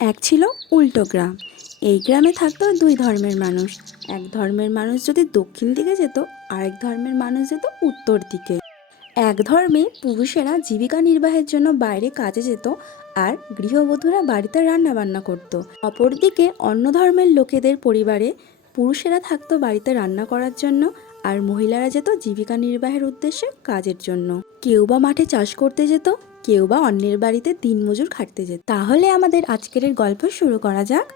এক ছিল উল্টো গ্রাম। এই গ্রামে থাকতো দুই ধর্মের মানুষ। এক ধর্মের মানুষ যদি দক্ষিণ দিকে যেত, আরেক ধর্মের মানুষ যেত উত্তর দিকে। এক ধর্মে পুরুষেরা জীবিকা নির্বাহের জন্য বাইরে কাজে যেত, আর গৃহবধূরা বাড়িতে রান্না বান্না করত। অপরদিকে অন্য ধর্মের লোকেদের পরিবারে পুরুষেরা থাকতো বাড়িতে রান্না করার জন্য, আর মহিলারা যেত জীবিকা নির্বাহের উদ্দেশ্যে কাজের জন্য। কেউ বা মাঠে চাষ করতে যেত, কেউ বা অন্যের বাড়িতে দিনমজুর খাটতে যেত। তাহলে আমাদের আজকের গল্প শুরু করা যাক।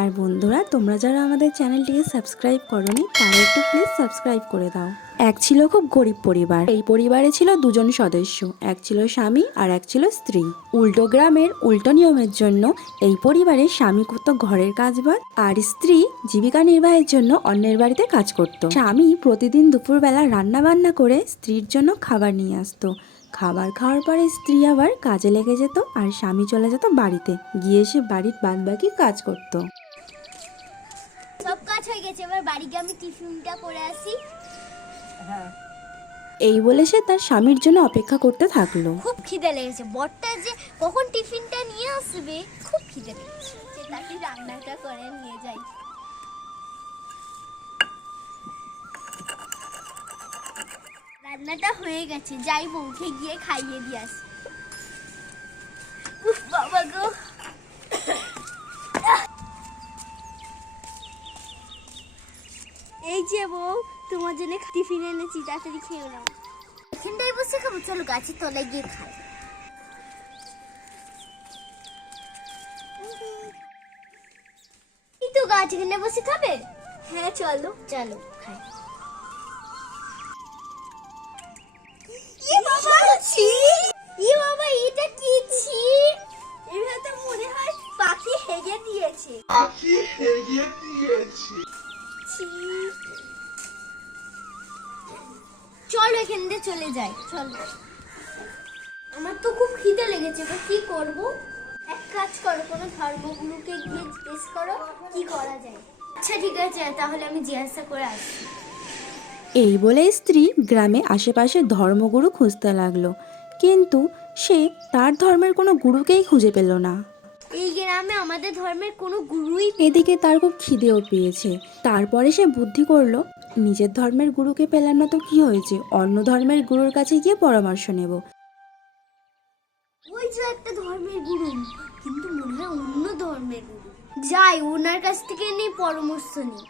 আর বন্ধুরা, তোমরা যারা আমাদের চ্যানেলটিকে সাবস্ক্রাইব করোনি তারা একটু প্লিজ সাবস্ক্রাইব করে দাও। এক ছিল খুব গরিব পরিবার। এই পরিবারে ছিল দুজন সদস্য, এক ছিল স্বামী আর এক ছিল স্ত্রী। উল্টো গ্রামের উল্টো নিয়মের জন্য এই পরিবারে স্বামী করত ঘরের কাজবাজ, আর স্ত্রী জীবিকা নির্বাহের জন্য অন্যের বাড়িতে কাজ করত। স্বামী প্রতিদিন দুপুরবেলা রান্না বান্না করে স্ত্রীর জন্য খাবার নিয়ে আসতো। খাবার খাওয়ার পরে স্ত্রী আবার কাজে লেগে যেত, আর স্বামী চলে যেত বাড়িতে, গিয়ে সে বাড়ির বাদবাকি কাজ করত। সব কাজ হয়ে গেছে, এবার বাড়ি গিয়ে আমি টিফিনটা করে আসি। এই বলে সে তার স্বামীর জন্য অপেক্ষা করতে থাকলো। খুব খিদে লেগেছে, বরটা যে কখন টিফিনটা নিয়ে আসবে, খুব খিদে লেগেছে। সে তাকে রান্নাটা করে নিয়ে যাই। রান্নাটা হয়ে গেছে, যাই বউকে গিয়ে খাইয়ে দিয়ে আসি। উফ বাবা গো, এই যে বউ, তোমার জন্য টিফিন এনেছি, তাড়াতাড়ি খেয়ে নাও। এখানটাই বসে খাবো, চলো গাছের তলায় গিয়ে খাই। এই তো গাছ, এখানে বসে খাবে? হ্যাঁ চলো চলো খাই। বাবা, এটা কি ছি? এভাবে তো মনে হয় পাখি হেগে দিয়েছে। চলো এখান থেকে চলে যাই, চলো। আমার তো খুব খিদে লেগেছে, এবার কি করব? এক কাজ করো, কোনো ধর্মগুরুকে গিয়ে জিজ্ঞেস করো কি করা যায়। আচ্ছা ঠিক আছে, তাহলে আমি জিজ্ঞাসা করে আসি। এই বলে স্ত্রী গ্রামে আশেপাশে ধর্মগুরু খুঁজতে লাগলো, কিন্তু সে তার ধর্মের কোনো গুরুকেই খুঁজে পেল না। এই গ্রামে আমাদের ধর্মের কোনো গুরুই। এদিকে তার খুব খিদেও পেয়েছে। তারপরে সে বুদ্ধি করলো, নিজের ধর্মের গুরুকে পেলাম না তো কি হয়েছে, অন্য ধর্মের গুরুর কাছে গিয়ে পরামর্শ নেব। ওই যে একটা ধর্মের গুরু, কিন্তু মনে হয় অন্য ধর্মের গুরু। যাই, ওনার কাছ থেকে নিয়ে পরামর্শ নিই।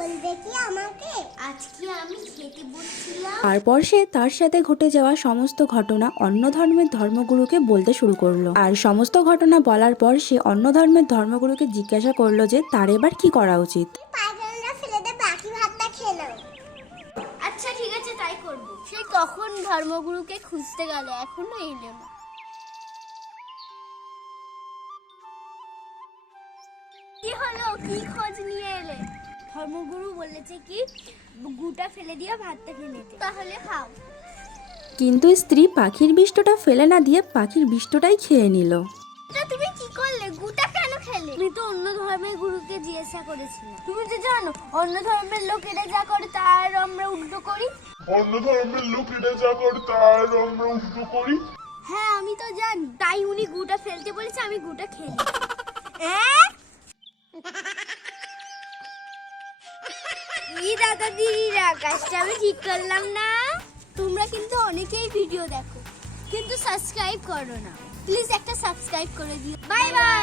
বলবে কি আমাকে? আজকে আমি খেতে বসছিলাম। তারপর সে তার সাথে ঘটে যাওয়া সমস্ত ঘটনা অন্য ধর্মের ধর্মগুরুকে বলতে শুরু করলো। আর সমস্ত ঘটনা বলার পর সে অন্য ধর্মের ধর্মগুরুকে জিজ্ঞাসা করলো যে তার এবার কি করা উচিত। আচ্ছা ঠিক আছে, তাই করব। সে কখন ধর্মগুরুকে খুঁজতে গেল, এখনো এলো না। কি হলো, কি খোঁজ নিয়ে এলে? ধর্মগুরু বলেছে কি গুটা ফেলে দিয়ে ভাতটা খেয়ে নিতে, তাহলে খাও। কিন্তু স্ত্রী পাখির বিষ্টটা ফেলে না দিয়ে পাখির বিষ্টটাই খেয়ে নিল। এটা তুমি কি করলে? গুটা কেন খেলে? তুমি তো অন্য ধর্মের গুরুকে জিজ্ঞাসা করেছিলে। তুমি তো জানো অন্য ধর্মের লোকেরা যা করে তার আমরা উল্টো করি। হ্যাঁ আমি তো জানি, তাই উনি গুটা ফেলতে বলেছে, আমি গুটা খেলি। দাদা দিদিরা, কাজটা আমি ঠিক করলাম না? তোমরা কিন্তু অনেকেই ভিডিও দেখো, কিন্তু সাবস্ক্রাইব করো না। প্লিজ একটা সাবস্ক্রাইব করে দিও। Bye bye.